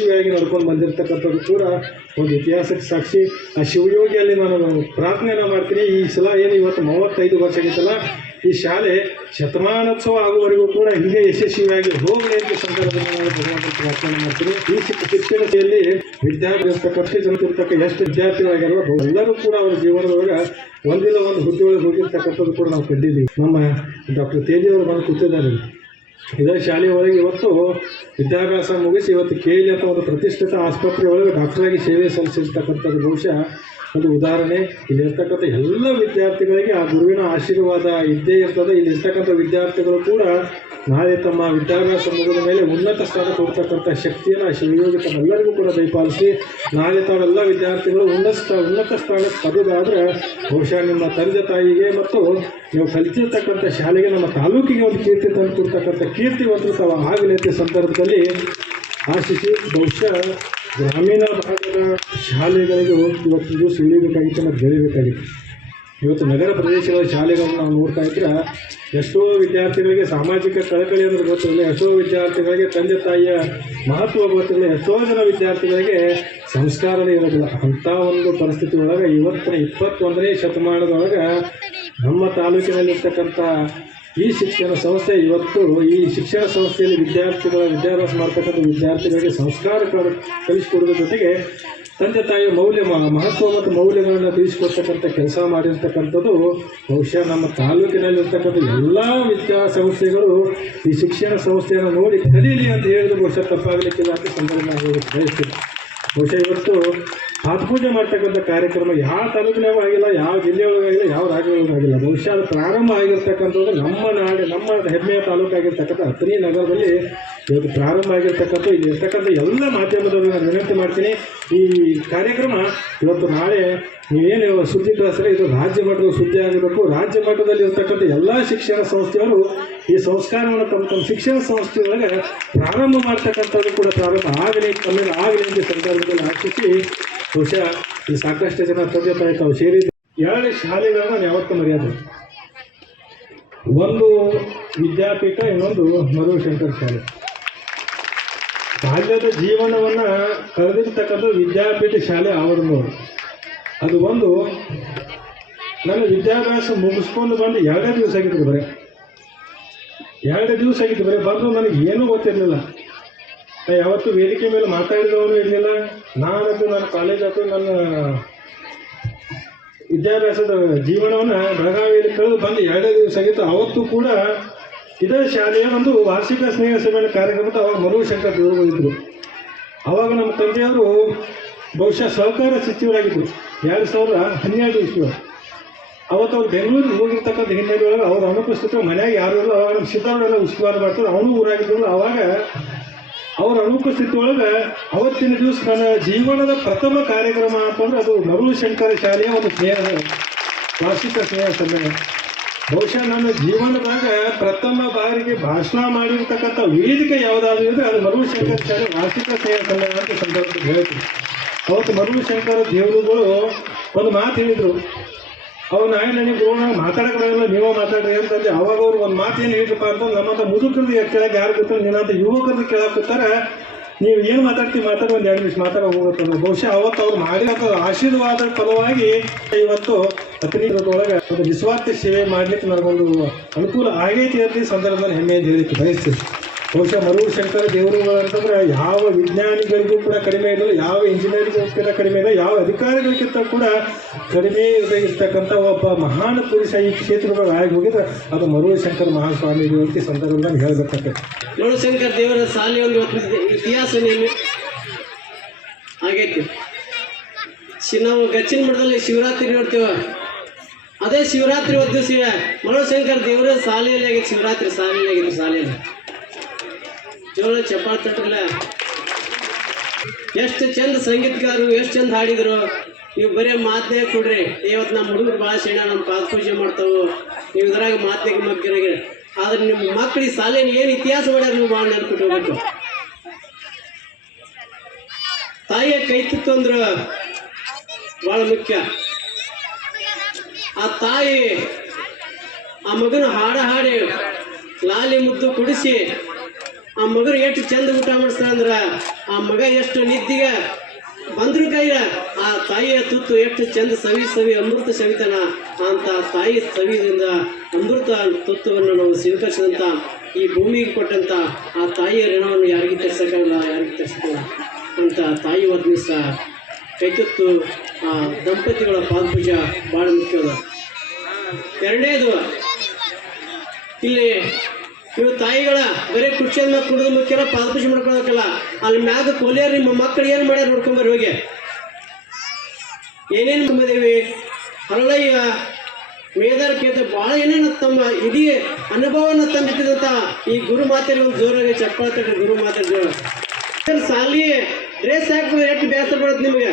ಯಶಸ್ವಿಯಾಗಿ ನೋಡ್ಕೊಂಡು ಬಂದಿರತಕ್ಕಂಥದ್ದು ಕೂಡ ಒಂದು ಇತಿಹಾಸಕ್ಕೆ ಸಾಕ್ಷಿ. ಆ ಶಿವಯೋಗಿಯಲ್ಲಿ ನಾನು ಪ್ರಾರ್ಥನೆಯನ್ನು ಮಾಡ್ತೀನಿ. ಈ ಸಲ ಏನು ಇವತ್ತು ಮೂವತ್ತೈದು ವರ್ಷ ಆಗಿತ್ತಲ್ಲ ಈ ಶಾಲೆ ಶತಮಾನೋತ್ಸವ ಆಗುವವರೆಗೂ ಕೂಡ ಹೀಗೆ ಯಶಸ್ವಿಯಾಗಿ ಹೋಗಲಿ ಅಂತ ಸಂದರ್ಭದಲ್ಲಿ ಪ್ರಾರ್ಥನೆ ಮಾಡ್ತೀನಿ. ಈ ಶಿಕ್ಷಣತೆಯಲ್ಲಿ ವಿದ್ಯಾರ್ಥಿ ಜನತಿರ್ತಕ್ಕ ಎಷ್ಟು ವಿದ್ಯಾರ್ಥಿಗಳಾಗಿರೋ ಎಲ್ಲರೂ ಕೂಡ ಅವರ ಜೀವನದೊಳಗೆ ಒಂದಿಲ್ಲ ಒಂದು ಹುದ್ದೆಯೊಳಗೆ ಹೋಗಿರ್ತಕ್ಕಂಥದ್ದು ಕೂಡ ನಾವು ಕಂಡಿದ್ದೀವಿ. ನಮ್ಮ ಡಾಕ್ಟರ್ ತೇಜಿಯವರು ಬಂದು ಕೂತಿದ್ದಾರೆ. ಇದೇ ಶಾಲೆಯೊಳಗೆ ಇವತ್ತು ವಿದ್ಯಾಭ್ಯಾಸ ಮುಗಿಸಿ ಇವತ್ತು ಕೆ ಎಲ್ ಅಥವಾ ಒಂದು ಪ್ರತಿಷ್ಠಿತ ಆಸ್ಪತ್ರೆ ಒಳಗೆ ಡಾಕ್ಟರಾಗಿ ಸೇವೆ ಸಲ್ಲಿಸಿರ್ತಕ್ಕಂಥದ್ದು ಬಹುಶಃ ಒಂದು ಉದಾಹರಣೆ. ಇಲ್ಲಿರ್ತಕ್ಕಂಥ ಎಲ್ಲ ವಿದ್ಯಾರ್ಥಿಗಳಿಗೆ ಆ ಗುರುವಿನ ಆಶೀರ್ವಾದ ಇದ್ದೇ ಇರ್ತದೆ. ಇಲ್ಲಿರ್ತಕ್ಕಂಥ ವಿದ್ಯಾರ್ಥಿಗಳು ಕೂಡ ನಾಳೆ ತಮ್ಮ ವಿದ್ಯಾಭ್ಯಾಸ ಮುಗಿದ ಮೇಲೆ ಉನ್ನತ ಸ್ಥಾನಕ್ಕೆ ಹೋಗ್ತಕ್ಕಂಥ ಶಕ್ತಿಯನ್ನು ಆ ಶಿವಯೋಗಿ ತಮ್ಮೆಲ್ಲರಿಗೂ ಕೂಡ ದಯಪಾಲಿಸಿ, ನಾಳೆ ತಾವೆಲ್ಲ ವಿದ್ಯಾರ್ಥಿಗಳು ಉನ್ನತ ಸ್ಥಾ- ಉನ್ನತ ಸ್ಥಾನಕ್ಕೆ ಆದರೆ ಬಹುಶಃ ನಿಮ್ಮ ತಂದೆ ತಾಯಿಗೆ ಮತ್ತು ನೀವು ಕಲಿತಿರ್ತಕ್ಕಂಥ ಶಾಲೆಗೆ ನಮ್ಮ ತಾಲೂಕಿಗೆ ಒಂದು ಕೀರ್ತಿ ತಂದು ಕೊಡ್ತಕ್ಕಂಥ ಕೀರ್ತಿವಂತರು ತಾವು ಆಗಲಿ ಸಂದರ್ಭದಲ್ಲಿ ಆಶಿಸಿ ಬಹುಶಃ ಗ್ರಾಮೀಣ ಭಾಗದ ಶಾಲೆಗಳಿಗೆ ಇವತ್ತು ದಿವಸ ಮತ್ತು ಬೆಳಿಬೇಕಾಗಿತ್ತು ಇವತ್ತು ನಗರ ಪ್ರದೇಶಗಳ ಶಾಲೆಗಳನ್ನು ನಾವು ನೋಡ್ತಾ ಇದ್ರೆ ಎಷ್ಟೋ ವಿದ್ಯಾರ್ಥಿಗಳಿಗೆ ಸಾಮಾಜಿಕ ಕಳಕಳಿ ಅಂದ್ರೆ ಗೊತ್ತಿರಲಿಲ್ಲ ಎಷ್ಟೋ ವಿದ್ಯಾರ್ಥಿಗಳಿಗೆ ತಂದೆ ತಾಯಿಯ ಮಹತ್ವ ಗೊತ್ತಿರಲಿಲ್ಲ ಎಷ್ಟೋ ಜನ ವಿದ್ಯಾರ್ಥಿಗಳಿಗೆ ಸಂಸ್ಕಾರನೇ ಇರೋದಿಲ್ಲ. ಅಂಥ ಒಂದು ಪರಿಸ್ಥಿತಿ ಒಳಗೆ ಇವತ್ತಿನ ಇಪ್ಪತ್ತೊಂದನೇ ಶತಮಾನದೊಳಗೆ ನಮ್ಮ ತಾಲೂಕಿನಲ್ಲಿರ್ತಕ್ಕಂಥ ಈ ಶಿಕ್ಷಣ ಸಂಸ್ಥೆ ಇವತ್ತು ಈ ಶಿಕ್ಷಣ ಸಂಸ್ಥೆಯಲ್ಲಿ ವಿದ್ಯಾರ್ಥಿಗಳ ವಿದ್ಯಾಭ್ಯಾಸ ಮಾಡ್ತಕ್ಕಂಥ ವಿದ್ಯಾರ್ಥಿಗಳಿಗೆ ಸಂಸ್ಕಾರ ಕಲ್- ಕಲಿಸಿಕೊಡೋದ್ರ ಜೊತೆಗೆ ತಂದೆ ತಾಯಿ ಮೌಲ್ಯ ಮಹತ್ವ ಮತ್ತು ಮೌಲ್ಯಗಳನ್ನು ತಿಳಿಸಿಕೊಡ್ತಕ್ಕಂಥ ಕೆಲಸ ಮಾಡಿರ್ತಕ್ಕಂಥದ್ದು ಬಹುಶಃ ನಮ್ಮ ತಾಲೂಕಿನಲ್ಲಿರ್ತಕ್ಕಂಥ ಎಲ್ಲ ವಿದ್ಯಾಸಂಸ್ಥೆಗಳು ಈ ಶಿಕ್ಷಣ ಸಂಸ್ಥೆಯನ್ನು ನೋಡಿ ಕಲೀಲಿ ಅಂತ ಹೇಳಿದ್ರೆ ಬಹುಶಃ ತಪ್ಪಾಗಲಿಕ್ಕಿಲ್ಲ ಅಂತ ಸಂದರ್ಭ ಬಯಸ್ತೀನಿ ಬಹುಶಃ ಇವತ್ತು ಪೂಜೆ ಮಾಡ್ತಕ್ಕಂಥ ಕಾರ್ಯಕ್ರಮ ಯಾವ ತಾಲೂಕಿನಾಗೂ ಆಗಿಲ್ಲ, ಯಾವ ಜಿಲ್ಲೆಯೊಳಗಾಗಿಲ್ಲ ಯಾವ ರಾಜ್ಯದೊಳಗಾಗಿಲ್ಲ ಬಹುಶಃ ಅದು ಪ್ರಾರಂಭ ಆಗಿರ್ತಕ್ಕಂಥದ್ದು ನಮ್ಮ ನಾಡು, ನಮ್ಮ ಹೆಮ್ಮೆಯ ತಾಲೂಕಾಗಿರ್ತಕ್ಕಂಥ ಹತ್ತನೇ ನಗರದಲ್ಲಿ ಇವತ್ತು ಪ್ರಾರಂಭ ಆಗಿರ್ತಕ್ಕಂಥ ಇಲ್ಲಿ ಇರ್ತಕ್ಕಂಥ ಎಲ್ಲ ಮಾಧ್ಯಮದವರು ನಾನು ವಿನಂತಿ ಮಾಡ್ತೀನಿ. ಈ ಕಾರ್ಯಕ್ರಮ ಇವತ್ತು ನಾಳೆ ನೀವೇನು ಸುದ್ದಿ ಕಳಿಸಿದ್ರೆ ಇದು ರಾಜ್ಯ ಮಟ್ಟದ ಸುದ್ದಿ ಆಗಬೇಕು ರಾಜ್ಯ ಮಟ್ಟದಲ್ಲಿ ಇರ್ತಕ್ಕಂಥ ಎಲ್ಲ ಶಿಕ್ಷಣ ಸಂಸ್ಥೆಯವರು ಈ ಸಂಸ್ಕಾರವನ್ನು ತಮ್ಮ ತಮ್ಮ ಶಿಕ್ಷಣ ಸಂಸ್ಥೆಯೊಳಗೆ ಪ್ರಾರಂಭ ಮಾಡ್ತಕ್ಕಂಥದ್ದು ಕೂಡ ಪ್ರಾರಂಭ ಆಗಲಿ ಆಮೇಲೆ ಆಗಲಿ ಅಂತ ಸಂದರ್ಭದಲ್ಲಿ ಆಶಿಸಿ ಬಹುಶಃ ಸಾಕಷ್ಟು ಜನ ತಂದೆ ತಾಯಿ ತಾವು ಸೇರಿದ್ದು ಎರಡು ಶಾಲೆಗಳನ್ನು ನಾನು ಯಾವತ್ತೂ ಮರ್ಯಾದೆ ಒಂದು ವಿದ್ಯಾಪೀಠ, ಇನ್ನೊಂದು ಮರುಶಂಕರ್ ಶಾಲೆ. ಬಾಲ್ಯದ ಜೀವನವನ್ನು ಕಳೆದಿರ್ತಕ್ಕಂಥ ವಿದ್ಯಾಪೀಠ ಶಾಲೆ ಆವರಣವರು ಅದು ಒಂದು ನನ್ನ ವಿದ್ಯಾಭ್ಯಾಸ ಮುಗಿಸ್ಕೊಂಡು ಬಂದು ಎರಡೇ ದಿವಸ ಆಗಿತ್ತು ಬರೀ. ಎರಡು ದಿವಸ ಆಗಿತ್ತು ಬರೀ, ಬಂದು ನನಗೆ ಏನೂ ಗೊತ್ತಿರಲಿಲ್ಲ. ನಾ ಯಾವತ್ತೂ ವೇದಿಕೆ ಮೇಲೆ ಮಾತಾಡಿದವನು ಇರಲಿಲ್ಲ. ನಾನದು ನನ್ನ ಕಾಲೇಜ್ ಅಥವಾ ನನ್ನ ವಿದ್ಯಾಭ್ಯಾಸದ ಜೀವನವನ್ನು ಬೆಳಗಾವಿಯಲ್ಲಿ ಕಳೆದು ಬಂದು ಎರಡೇ ದಿವಸ ಆಗಿತ್ತು. ಅವತ್ತು ಕೂಡ ಇದೇ ಶಾಲೆಯ ಒಂದು ವಾರ್ಷಿಕ ಸ್ನೇಹ ಸಮ್ಮೇಳನ ಕಾರ್ಯಕ್ರಮದ ಅವಾಗ ಮರುಶಂಕರ್ ದೇವರು ಇದ್ದರು ಅವಾಗ ನಮ್ಮ ತಂದೆಯವರು ಬಹುಶಃ ಸಹಕಾರ ಸಚಿವರಾಗಿದ್ದರು. ಎರಡು ಸಾವಿರದ ಹನ್ನೆರಡು ಇಸ್ವಿ ಅವತ್ತು ಅವ್ರು ಬೆಂಗಳೂರಿಗೆ ಹೋಗಿರ್ತಕ್ಕಂಥ ಹಿನ್ನೆಲೆ ಒಳಗೆ ಅವ್ರ ಅನುಪಸ್ಥಿತ ಮನೆಯಾಗ ಯಾರು ಅವಾಗ ನಮ್ಮ ಸಿದ್ದವರೆಲ್ಲ ಉಸ್ತುವಾರ ಮಾಡ್ತಾರೆ. ಅವನು ಊರಾಗಿದ್ದರು ಅವಾಗ ಅವರ ಅನುಪಸ್ಥಿತಿ ಒಳಗೆ ಅವತ್ತಿನ ದಿವಸ ನನ್ನ ಜೀವನದ ಪ್ರಥಮ ಕಾರ್ಯಕ್ರಮ ಅಂತಂದ್ರೆ ಅದು ಮರುಶಂಕರ ಶಾಲೆಯ ಒಂದು ಸ್ನೇಹ ವಾರ್ಷಿಕ ಸ್ನೇಹ ಸಮ್ಮೇಳನ. ಬಹುಶಃ ನನ್ನ ಜೀವನದಾಗ ಪ್ರಥಮ ಬಾರಿಗೆ ಭಾಷಣ ಮಾಡಿರ್ತಕ್ಕಂಥ ವೇದಿಕೆ ಯಾವುದಾದ್ರು ಇದ್ರೆ ಅದು ಮರುಶಂಕರಾಚಾರ್ಯ ವಾರ್ಷಿಕ ಸೇವಾ ಸಮ್ಮೇಳನ ಅಂತ ಸಂದರ್ಭದಲ್ಲಿ ಹೇಳ್ತೀನಿ. ಅವತ್ತು ಮರುಶಂಕರ ದೇವರುಗಳು ಒಂದು ಮಾತು ಹೇಳಿದರು. ಅವ್ರು, ನಾಯಿ ನನಗೆ ಗೋಣ ಮಾತಾಡಕ್ಕೆ ನೀವು ಮಾತಾಡ್ರಿ ಅಂತಂದ್ರೆ ಅವಾಗ ಅವ್ರು ಒಂದು ಮಾತು ಏನು ಹೇಳಿದ್ರಪ್ಪ ಅಂತ ನಮ್ಮಂತ ಮುದುಕರದ್ದು ಕೇಳಕ್ಕೆ ಯಾರು ಗೊತ್ತಿಲ್ಲ. ನಿನ್ನಂತ ಯುವಕರದ್ದು ಕೇಳಾಕತ್ತಾರ ನೀವು ಏನು ಮಾತಾಡ್ತೀವಿ ಮಾತಾಡಿ ಒಂದು ಎರಡು ನಿಮಿಷ ಮಾತಾಡೋ ಹೋಗುತ್ತೆ ಬಹುಶಃ ಅವತ್ತು ಅವ್ರು ಮಾಡಿರೋ ಆಶೀರ್ವಾದ ಫಲವಾಗಿ ಇವತ್ತು ಅತನಿಯೊಳಗೆ ಒಂದು ನಿಸ್ವಾರ್ಥ ಸೇವೆ ಮಾಡ್ಲಿಕ್ಕೆ ನನಗೊಂದು ಅನುಕೂಲ ಆಗೈತಿ ಅಂತ ಸಂದರ್ಭದಲ್ಲಿ ಹೆಮ್ಮೆಯಿಂದ ಹೇಳಿಕ್ಕೆ ಬಯಸ್ತೀನಿ. ಬಹುಶಃ ಮರು ಶಂಕರ ದೇವರುಗಳು ಅಂತಂದ್ರೆ ಯಾವ ವಿಜ್ಞಾನಿಗಳಿಗೂ ಕೂಡ ಕಡಿಮೆ ಇಲ್ಲ, ಯಾವ ಇಂಜಿನಿಯರಿಗೂ ಕಡಿಮೆ ಇಲ್ಲ, ಯಾವ ಅಧಿಕಾರಿಗಳಿಗಿಂತ ಕೂಡ ಕಡಿಮೆ ಇರ್ತಕ್ಕಂಥ ಒಬ್ಬ ಮಹಾನ್ ಪುರುಷ ಈ ಕ್ಷೇತ್ರದೊಳಗೆ ಆಗಿ ಹೋಗಿದ್ರೆ ಅದು ಮರು ಶಂಕರ ಮಹಾಸ್ವಾಮಿಗಳು ಅಂತ ಸಂದರ್ಭದಲ್ಲಿ ಹೇಳಬೇಕಾಗ್ತದೆ. ಮರುಶಂಕರ್ ದೇವರ ಸಾಲಿ ಒಂದು ಇವತ್ತು ಇತಿಹಾಸ ನೇಮಿ ಆಗೈತಿ ನಾವು ಗಚ್ಚಿನ ಮಠದಲ್ಲಿ ಶಿವರಾತ್ರಿ ನೋಡ್ತೇವ. ಅದೇ ಶಿವರಾತ್ರಿ ಒಂದು ದಿವಸ ಮರುಶಂಕರ್ ದೇವರ ಶಾಲೆಯಲ್ಲಿ ಆಗಿತ್ತು, ಶಿವರಾತ್ರಿ ಸಾಲಿಯಲ್ಲಿ ಆಗಿತ್ತು ಸಾಲಿಯಲ್ಲಿ ಜೋಳ ಚಪ್ಪಾಳ ತಟ್ರಲ್ಲ ಎಷ್ಟು ಚಂದ ಸಂಗೀತಗಾರರು, ಎಷ್ಟು ಚಂದ ಹಾಡಿದ್ರು. ನೀವು ಬರೀ ಮಾತೇ ಕೊಡ್ರಿ. ಇವತ್ತು ನಮ್ಮ ಹುಡುಗರು ಭಾಳ ಶೇಣ, ನಮ್ಮ ಪಾದ ಪೂಜೆ ಮಾಡ್ತಾವೆ. ನೀವು ಇದ್ರಾಗ ಮಾತೇ ಮಗ್ಗಿರಾಗಿ. ಆದ್ರೆ ನಿಮ್ಮ ಮಕ್ಕಳಿಗೆ ಸಾಲೇನು ಏನು ಇತಿಹಾಸ ಮಾಡ್ಯಾರ ನೀವು ಭಾಳ ನೆನ್ಪಿಟ್ಟು ಹೋಗ್ಬೇಕು. ತಾಯಿಯ ಕೈ ತುತ್ತು ಅಂದ್ರೆ ಭಾಳ ಮುಖ್ಯ. ಆ ತಾಯಿ ಆ ಮಗನ ಹಾಡ ಹಾಡಿ ಲಾಲಿ ಮುದ್ದು ಕುಡಿಸಿ ಆ ಮಗರು ಎಷ್ಟು ಚಂದ ಊಟ ಮಾಡಿಸ್ತಾರ ಅಂದ್ರ ಆ ಮಗ ಎಷ್ಟು ನಿದ್ದಿಗೆ ಬಂದ್ರು ಕೈಯ, ಆ ತಾಯಿಯ ತುತ್ತು ಎಷ್ಟು ಚಂದ ಸವಿ ಸವಿ ಅಮೃತ ಸವಿತನ ಅಂತ ತಾಯಿ ಸವಿಯಿಂದ ಅಮೃತ ತುತ್ತವನ್ನು ನಾವು ಸ್ವೀಕರಿಸಿದಂಥ ಈ ಭೂಮಿಗೆ ಕೊಟ್ಟಂತ ಆ ತಾಯಿಯ ಋಣವನ್ನು ಯಾರಿಗೆ ತರಿಸಕಲ್ಲ ಯಾರಿಗೆ ತರ್ಸಕ್ಕಾಗಲ್ಲ ಅಂತ ತಾಯಿ ವರ್ಣಿಸ ಕೈತುತ್ತು ಆ ದಂಪತಿಗಳ ಪಾದಪೂಜ ಭಾಳ ಮುಖ್ಯವಾದ. ಎರಡನೇದು, ಇಲ್ಲಿ ಇವು ತಾಯಿಗಳ ಬರೀ ಕುರ್ಚಿಯನ್ನ ಕುಡಿದು ಮುಖ್ಯಲ್ಲ ಪಾದಪೂಜೆ ಮಾಡ್ಕೊಳಕಲ್ಲ ಅಲ್ಲಿ ಮ್ಯಾಗ ಕೊಲಿಯರ್ ನಿಮ್ಮ ಮಕ್ಕಳು ಏನು ಮಾಡ್ಯಾರ ನೋಡ್ಕೊಂಬರ್ ಹೋಗಿ. ಏನೇನು ತುಂಬಿದೇವಿ ಅರಳಯ್ಯ ಮೇದರ್ ಕೇತ ಭಾಳ ಏನೇನು ತಮ್ಮ ಇಡೀ ಅನುಭವನ ತಂದಿಟ್ಟಿದಂತ ಈ ಗುರು ಮಾತೇರಿ ಒಂದು ಜೋರಾಗಿ ಚಪ್ಪಾಳ ತಟ್ಟ ಗುರು ಮಾತೆ ಜೋರ ಸಾಲಿ, ಡ್ರೆಸ್ ಹಾಕಿದ್ರೆ ಎಷ್ಟು ಬೇಸರ ಬರುತ್ತೆ ನಿಮಗೆ?